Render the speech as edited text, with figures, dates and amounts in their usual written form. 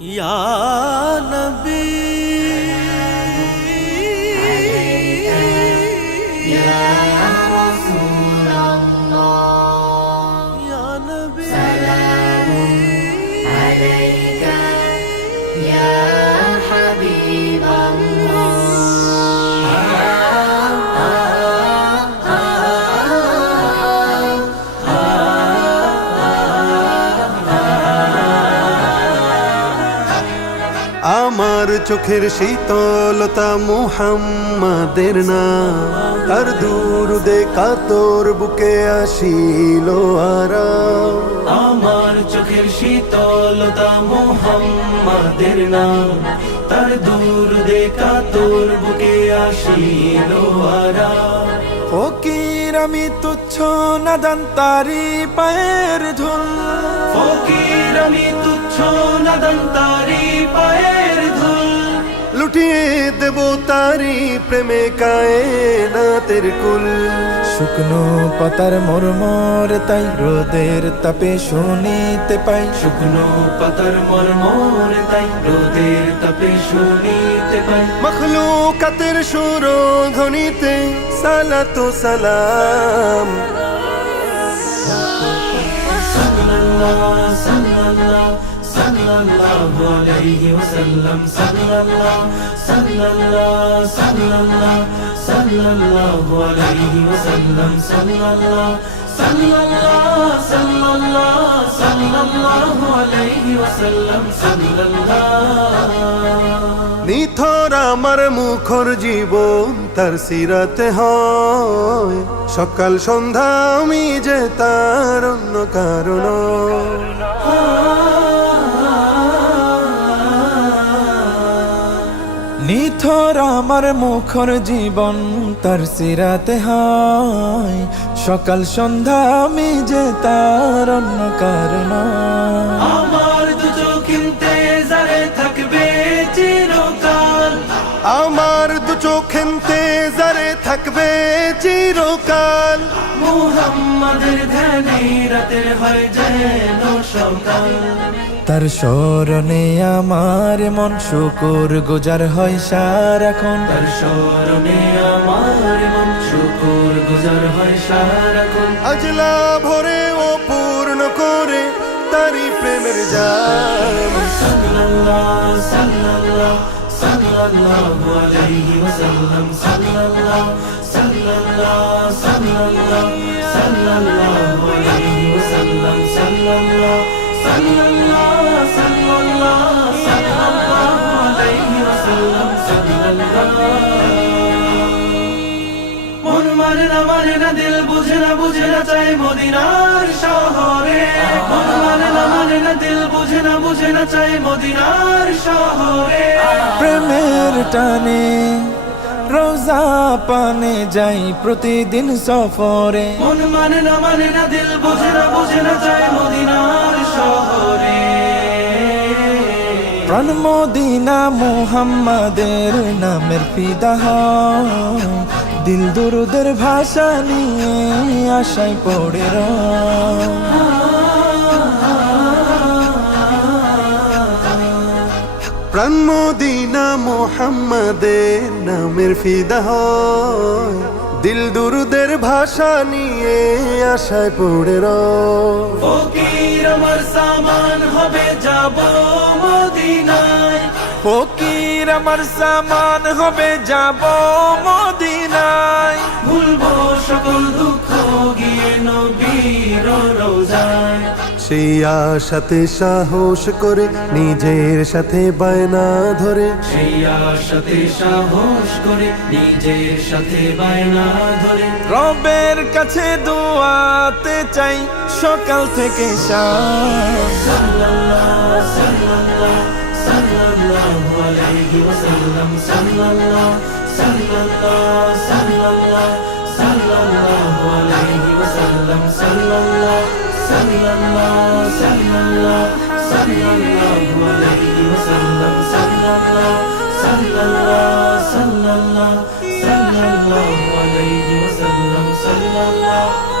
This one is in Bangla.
या नबी या रसूल अल्लाह या नबी सलामुन अलैका या हबीब আমার চোখের শীতলতা মুহাম্মাদের নাম, তার দুরুদে কাতর বুকে আসিল আরাম। আমার চোখের শীতলতা মুহাম্মাদের নাম, তার দুরুদে কাতর বুকে আসিল আরাম। ফকির আমি তুচ্ছ নাদান তারি পায়ের ধুল, ফকির আমি তুচ্ছ নাদান তারি পায়ের ধুল, লুটিয়ে দেব তারি প্রেমে কায়নাতের কুল। শুকনো পাতার মরমর তাই রোদের তাপে শুনিতে পাই, শুকনো পাতার মরমর তাই রোদের তাপে শুনিতে পাই। মখলুকাতের সুরধ্বনিতে সালাতু সালাম। সাল্লাল্লাহু সাল্লাল্লাহু সাল্লাল্লাহু আলাইহি ওয়াসাল্লাম, সাল্লাল্লাহু সাল্লাল্লাহু সাল্লাল্লাহু সাল্লাল্লাহু আলাইহি ওয়াসাল্লাম, সাল্লাল্লাহু সাল্লাল্লাহু সাল্লাল্লাহু সাল্লাল্লাহু আলাইহি ওয়াসাল্লাম, সাল্লাল্লাহু। নিথর আমার মুখর জীবন তার সিরাতে হয়, সকাল সন্ধ্যা আমি যে তার অন্য কারণ। নিথর আমার মুখর জীবন তার সিরাতে হয়, সকাল সন্ধ্যা আমি যে তার অন্য কারণ। আমার দু চোখিনতে জারে থাকবে চিরকাল, আমার দু চোখেন্তে জারে থাকবে চিরকাল। মুহাম্মাদের ধ্যানে রাতের হয় যেন সকাল, তার স্মরণে আমার মন শুকুর গুজার হয় সারাক্ষণ। তার স্মরণে আমার মন শুকুর গুজার হয় সারাক্ষণ। আজলা ভরে ও পূর্ণ করে তারি প্রেমের জাম। সাল্লাল্লাহু সাল্লাল্লাহু সাল্লাল্লাহু আলাইহি ওয়াসাল্লাম, সাল্লাল্লাহু সাল্লাল্লাহু সাল্লাল্লাহু সাল্লাল্লাহু আলাইহি ওয়াসাল্লাম, সাল্লাল্লাহু সাল্লাল্লাহু সাল্লাল্লাহু সাল্লাল্লাহু আলাইহি ওয়াসাল্লাম, সাল্লাল্লাহু। মন মানে না দিল বুঝে না চাই মদিনার শহরে। মন মানে না দিল বুঝে না চাই মদিনার শহরে। প্রেমের টানে রোজা পানে যাই প্রতিদিন সফরে। মন মানে না দিল বুঝে না চাই মদিনার শহরে। প্রাণ মদিনা মুহাম্মাদের নামের ফিদা হয়, দিল দুরুদের ভাষা নিয়ে আশায় পড়ে রয়। প্রাণ মদিনা মুহাম্মাদের নামের ফিদা হয়, দিল দুরুদের ভাষা নিয়ে আশায় পড়ে রয়। ফকির আমার সামান হবে যাব মদিনায়, ফকির আমার সামান হবে যাব মদিনায়। ভুলবো সকল দুঃখ গিয়ে নবীর রোজায়। সেই আশাতে সাহস করে নিজের সাথে বায়না ধরে, সেই আশাতে সাহস করে নিজের সাথে বায়না ধরে। রবের কাছে দোয়াতে চাই সকাল থেকে শাম। সাল্লাল্লাহু সাল্লাল্লাহু সাল্লাল্লাহু আলাইহি ওয়াসাল্লাম, সাল্লাল্লাহু সাল্লাল্লাহু সাল্লাল্লাহু সাল্লাল্লাহু আলাইহি ওয়াসাল্লাম, সাল্লাল্লাহু সাল্লাল্লাহু সাল্লাল্লাহু সাল্লাল্লাহু আলাইহি ওয়াসাল্লাম, সাল্লাল্লাহু সাল্লাল্লাহু সাল্লাল্লাহু সাল্লাল্লাহু আলাইহি ওয়াসাল্লাম, সাল্লাল্লাহু